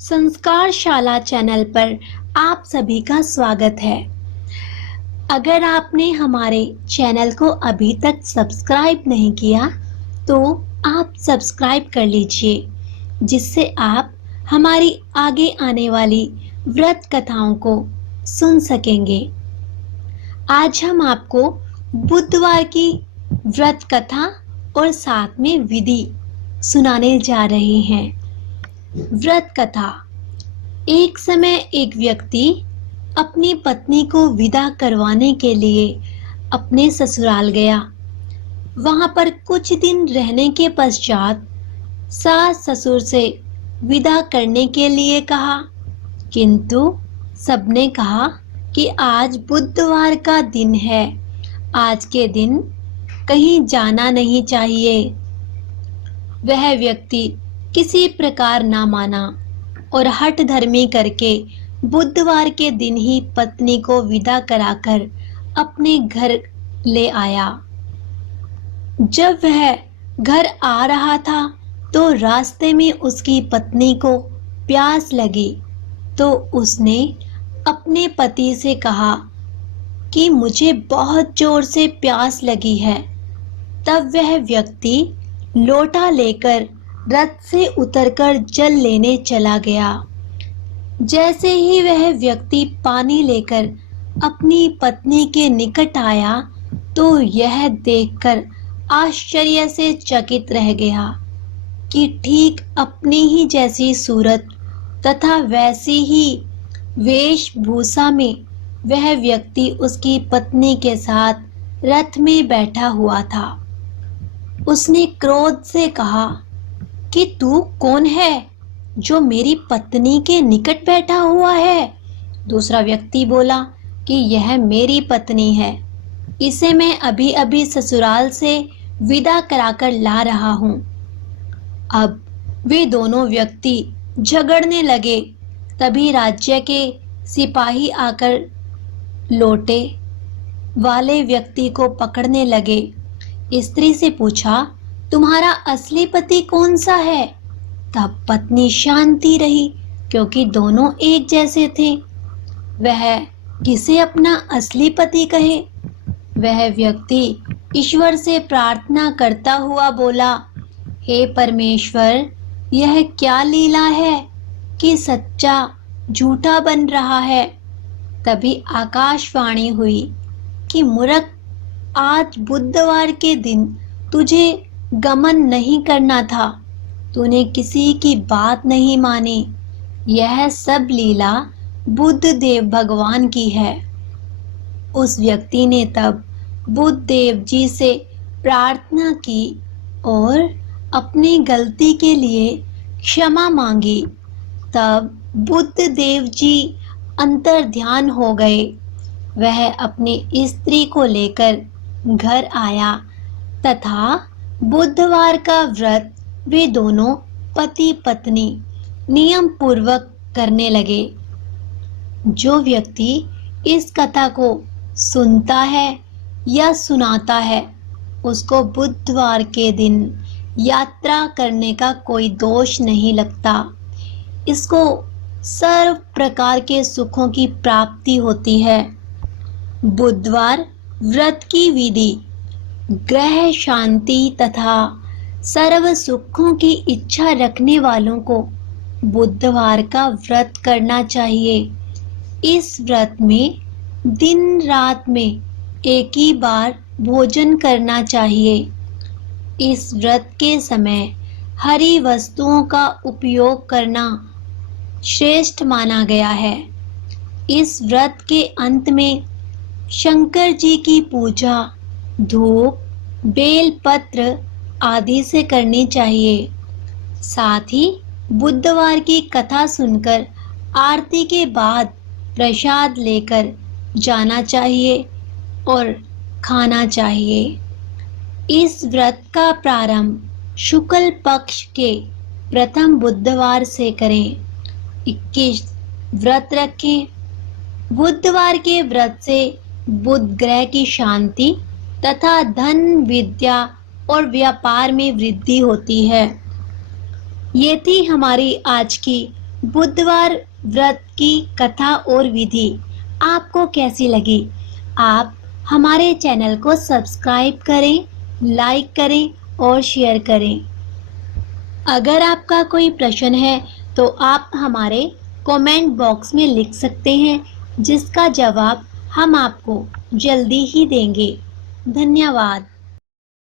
संस्कार शाला चैनल पर आप सभी का स्वागत है। अगर आपने हमारे चैनल को अभी तक सब्सक्राइब नहीं किया तो आप सब्सक्राइब कर लीजिए, जिससे आप हमारी आगे आने वाली व्रत कथाओं को सुन सकेंगे। आज हम आपको बुधवार की व्रत कथा और साथ में विधि सुनाने जा रहे हैं। व्रत कथा। एक समय एक व्यक्ति अपनी पत्नी को विदा करवाने के लिए अपने ससुराल गया। वहां पर कुछ दिन रहने के पश्चात सास ससुर से विदा करने के लिए कहा, किंतु सबने कहा कि आज बुधवार का दिन है, आज के दिन कहीं जाना नहीं चाहिए। वह व्यक्ति किसी प्रकार ना माना और हठ धर्मी करके बुधवार के दिन ही पत्नी को विदा कराकर अपने घर ले आया। जब वह घर आ रहा था तो रास्ते में उसकी पत्नी को प्यास लगी, तो उसने अपने पति से कहा कि मुझे बहुत जोर से प्यास लगी है। तब वह व्यक्ति लोटा लेकर रथ से उतरकर जल लेने चला गया। जैसे ही वह व्यक्ति पानी लेकर अपनी पत्नी के निकट आया तो यह देखकर आश्चर्य से चकित रह गया कि ठीक अपनी ही जैसी सूरत तथा वैसी ही वेशभूषा में वह व्यक्ति उसकी पत्नी के साथ रथ में बैठा हुआ था। उसने क्रोध से कहा कि तू कौन है जो मेरी पत्नी के निकट बैठा हुआ है? दूसरा व्यक्ति बोला कि यह मेरी पत्नी है, इसे मैं अभी अभी ससुराल से विदा कराकर ला रहा हूँ। अब वे दोनों व्यक्ति झगड़ने लगे। तभी राज्य के सिपाही आकर लोटे वाले व्यक्ति को पकड़ने लगे। स्त्री से पूछा, तुम्हारा असली पति कौन सा है? तब पत्नी शांति रही, क्योंकि दोनों एक जैसे थे। वह किसे अपना असली पति कहे? वह व्यक्ति ईश्वर से प्रार्थना करता हुआ बोला, हे परमेश्वर, यह क्या लीला है कि सच्चा झूठा बन रहा है। तभी आकाशवाणी हुई कि मूर्ख, आज बुधवार के दिन तुझे गमन नहीं करना था, तूने किसी की बात नहीं मानी। यह सब लीला बुद्ध देव भगवान की है। उस व्यक्ति ने तब बुद्ध देव जी से प्रार्थना की और अपनी गलती के लिए क्षमा मांगी। तब बुद्ध देव जी अंतर ध्यान हो गए। वह अपनी स्त्री को लेकर घर आया तथा बुधवार का व्रत वे दोनों पति पत्नी नियम पूर्वक करने लगे। जो व्यक्ति इस कथा को सुनता है या सुनाता है, उसको बुधवार के दिन यात्रा करने का कोई दोष नहीं लगता। इसको सर्व प्रकार के सुखों की प्राप्ति होती है। बुधवार व्रत की विधि। ग्रह शांति तथा सर्व सुखों की इच्छा रखने वालों को बुधवार का व्रत करना चाहिए। इस व्रत में दिन रात में एक ही बार भोजन करना चाहिए। इस व्रत के समय हरी वस्तुओं का उपयोग करना श्रेष्ठ माना गया है। इस व्रत के अंत में शंकर जी की पूजा धूप, बेलपत्र आदि से करनी चाहिए। साथ ही बुधवार की कथा सुनकर आरती के बाद प्रसाद लेकर जाना चाहिए और खाना चाहिए। इस व्रत का प्रारंभ शुक्ल पक्ष के प्रथम बुधवार से करें। 21 व्रत रखें। बुधवार के व्रत से बुध ग्रह की शांति तथा धन, विद्या और व्यापार में वृद्धि होती है। ये थी हमारी आज की बुधवार व्रत की कथा और विधि आपको कैसी लगी? आप हमारे चैनल को सब्सक्राइब करें, लाइक करें और शेयर करें। अगर आपका कोई प्रश्न है तो आप हमारे कमेंट बॉक्स में लिख सकते हैं, जिसका जवाब हम आपको जल्दी ही देंगे। धन्यवाद।